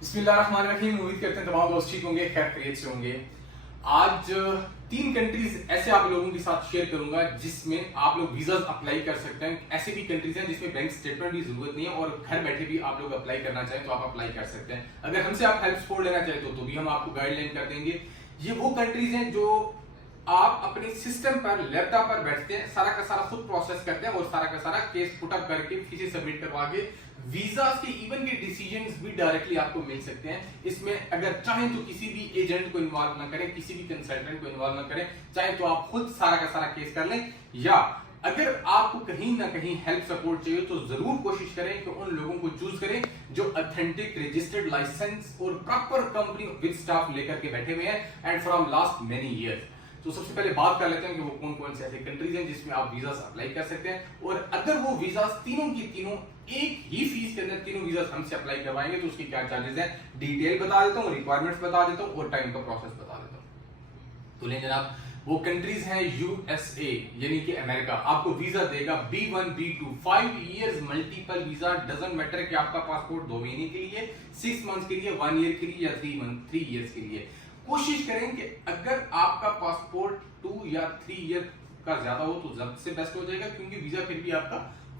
बिस्मिल्लाहिर्रहमानिर्रहीम। उम्मीद करते हैं तमाम दोस्त ठीक होंगे, खैर खैरियत से होंगे। आज 3 कंट्रीज ऐसे आप लोगों के साथ शेयर करूंगा जिसमें आप लोग वीजा अप्लाई कर सकते हैं। ऐसी भी कंट्रीज हैं जिसमें बैंक स्टेटमेंट की जरूरत नहीं है और घर बैठे भी आप लोग अप्लाई करना चाहें तो आप अप्लाई कर सकते हैं। अगर हमसे आप हेल्प सपोर्ट लेना चाहें तो भी हम आपको गाइडलाइन कर देंगे। ये वो कंट्रीज हैं जो आप अपने सिस्टम पर लैपटॉप पर बैठते हैं, सारा का सारा खुद प्रोसेस करते हैं और सारा का सारा केस पुटअप करके फीसें सबमिट करवा के वीजा के इवन के डिसीजंस भी डायरेक्टली आपको मिल सकते हैं। इसमें अगर चाहें तो किसी भी एजेंट को इन्वॉल्व ना करें, किसी भी कंसल्टेंट को इन्वॉल्व ना करें, चाहे तो आप खुद सारा का सारा केस कर लें, या अगर आपको कहीं ना कहीं हेल्प सपोर्ट चाहिए तो जरूर कोशिश करें कि उन लोगों को चूज करें जो ऑथेंटिक रजिस्टर्ड लाइसेंस और प्रॉपर कंपनी विद स्टाफ लेकर के बैठे हुए हैं and from last many years. तो सबसे पहले बात कर लेते हैं कि वो कौन कौन से ऐसे कंट्रीज हैं जिसमें आप वीजा अप्लाई कर सकते हैं। और अगर वो वीजा तीनों की तीनों एक ही फीस के अंदर तीनों वीजा हमसे अप्लाई करवाएंगे तो उसके क्या चार्जेस हैं, डिटेल बता देता हूँ, रिक्वायरमेंट्स बता देता हूँ और टाइम का प्रोसेस बता देता हूँ। तो लें जनाब, वो कंट्रीज हैं यूएसए यानी कि अमेरिका। आपको वीजा देगा B1 B2 5 years multiple visa. Doesn't matter कि आपका पासपोर्ट 2 महीने के लिए, 6 मंथ्स के लिए, 1 ईयर के लिए या 3 इयर्स के लिए। कोशिश करें कि अगर आपका पासपोर्ट 2 या 3 ईयर का ज्यादा हो तो ज्यादा से बेस्ट हो जाएगा, क्योंकि वीजा फिर भी आपका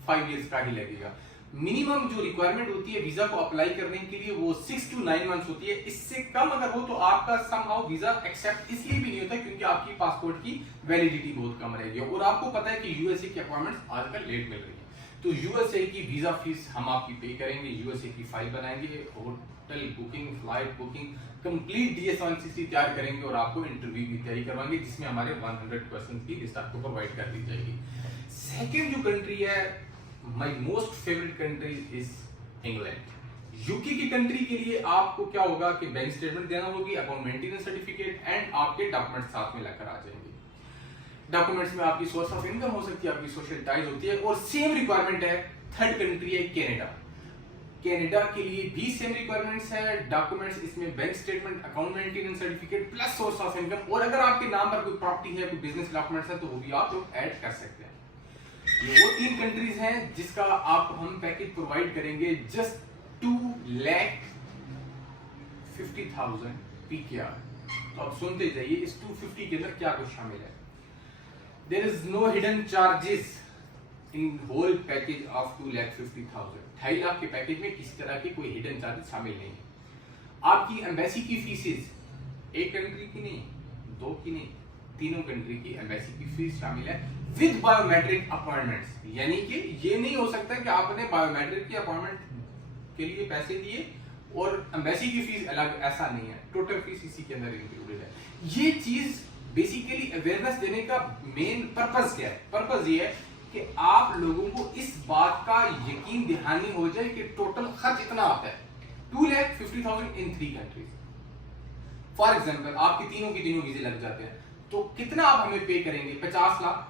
5 इयर्स का ही लगेगा। मिनिमम जो रिक्वायरमेंट होती है वीजा को अप्लाई करने के लिए वो 6 to 9 मंथ्स होती है। इससे कम अगर हो तो आपका समहाउ वीजा एक्सेप्ट इसलिए भी नहीं होता क्योंकि आपकी पासपोर्ट की वैलिडिटी बहुत कम रहेगी। और आपको पता है कि यूएसए की अपॉइंटमेंट्स आजकल लेट मिल रही है, तो यूएसए की वीजा फीस हम आपकी पे करेंगे, यूएसए की फाइल बनाएंगे, hotel booking, flight booking, complete DS-160 तैयार करेंगे और आपको इंटरव्यू की तैयारी करवाएंगे जिसमें हमारे 100% की लिस्ट आपको प्रोवाइड कर दी जाएगी। सेकंड जो कंट्री है, my most favourite country is England. UK की कंट्री के लिए आपको क्या होगा कि बैंक स्टेटमेंट देना होगी, अकाउंट मेंटेनेंस सर्टिफिकेट एंड आपके डॉक्यूमेंट्स साथ में लेकर आ जाएंगे। डॉक्यूमेंट्स में आपकी सोर्स ऑफ इनकम हो सकती है, आपकी सोशल टाइज होती है। और सेम रिक्वायरमेंट है। थर्ड कंट्री है कनाडा। कनाडा के लिए भी सेम रिक्वायरमेंट्स है। डॉक्यूमेंट्स इसमें bank statement, account maintenance certificate plus source of income, और अगर आपके नाम पर कोई प्रॉपर्टी है, कोई बिजनेस डॉक्यूमेंट्स है तो वो भी आप लोग ऐड कर सकते हैं। ये वो 3 कंट्रीज हैं जिसका आप हम पैकेज प्रोवाइड करेंगे जस्ट 2,50,000 PKR। तो आप सुनते जाइए इस 250 के अंदर क्या कुछ शामिल है। There is no hidden charges in whole package of 2,50,000। 2.5 lakh के पैकेज में किसी तरह की कोई हिडन चार्जेस शामिल नहीं है। आपकी एम्बेसी की फीसेस एक कंट्री की नहीं, 2 की नहीं, तीनों कंट्री की एम्बेसी की फीस शामिल है विद बायोमेट्रिक अपॉइंटमेंट्स। यानी कि ये नहीं हो सकता कि आपने बायोमेट्रिक की अपॉइंटमेंट के लिए पैसे दिए और एम्बेसी की फीस अलग, ऐसा नहीं है। टोटल फीस इसी के अंदर इंक्लूडेड है। ये चीज बेसिकली अवेयरनेस देने का मेन पर्पस क्या है? पर्पस ये है कि आप लोगों को इस बात का यकीन दहानी हो जाए कि टोटल खर्च इतना आता है, 2,50,000 इन 3 कंट्रीज। फॉर एग्जांपल आपके तीनों के तीनों वीजे लग जाते हैं तो कितना आप हमें पे करेंगे? 50 lakh,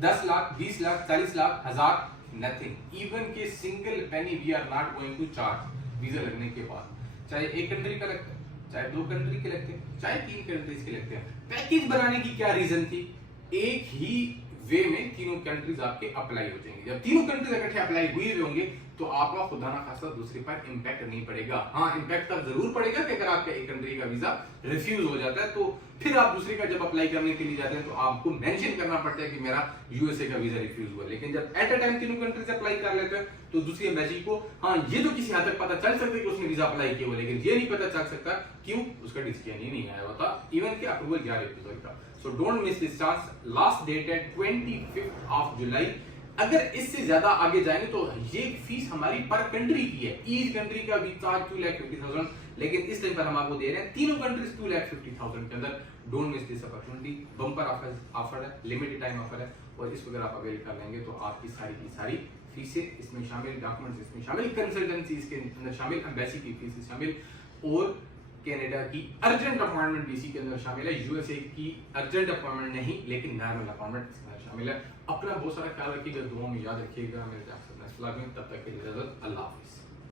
10 lakh, 20 lakh, 40 lakh, 1000? Nothing. Even a single penny we are not going to charge visa लगने के बाद। चाहे एक कंट्री का लगता है, चाहे 2 कंट्री के लगते हैं, चाहे 3 कंट्रीज के लगते हैं। पैकेज बनाने की क्या रीजन थी? एक ही वे में तीनों कंट्रीज आपके अप्लाई हो जाएंगे। जब तीनों कंट्रीज इकट्ठे अप्लाई हुए होंगे तो आपका खुदा ना खासा दूसरे पर इंपैक्ट नहीं पड़ेगा। हाँ, इंपैक्ट तब जरूर पड़ेगा कि अगर आपका एक कंट्री का वीजा रिफ्यूज हो जाता है तो फिर आप दूसरे का जब अप्लाई करने के लिए जाते हैं तो आपको मेंशन करना पड़ता है कि मेरा यूएसए का वीजा रिफ्यूज हुआ। लेकिन जब एट अ टाइम तीनों कंट्रीज अप्लाई कर लेते हैं तो दूसरी एम्बेसी को हाँ ये तो किसी हद तक पता चल सकता है कि उसने वीजा अप्लाई किया हुआ, लेकिन ये नहीं पता चल सकता क्यों, उसका डिसीजन ही नहीं आया होता इवन के अप्रूवल जारी होता। So don't miss this chance. Last date है 25 ऑफ जुलाई। अगर इससे ज्यादा आगे जाएंगे तो ये फीस हमारी पर कंट्री की है। ईच कंट्री का भी चार्ज 2,50,000, लेकिन इस टाइम पर हम आपको दे रहे हैं तीनों कंट्रीज 2,50,000 के अंदर। Don't miss this opportunity. Bumper offer है, लिमिटेड टाइम ऑफर है और इसको अगर आप अवेल कर लेंगे तो आपकी सारी की सारी फीसें इसमें शामिल, डॉक्यूमेंट्स इसमें शामिल, कंसल्टेंसी इसके अंदर शामिल, एम्बेसी की फीस शामिल और कनाडा की अर्जेंट अपॉइंटमेंट भी इसी के अंदर शामिल है। यूएसए की अर्जेंट अपॉइंटमेंट नहीं लेकिन नॉर्मल अपॉइंटमेंट इसके अंदर शामिल है। अपना बहुत सारा ख्याल रखिएगा, दुआ में याद रखिएगा। मेरे तब तक के लिए इजाजत, अल्लाह हाफिज़।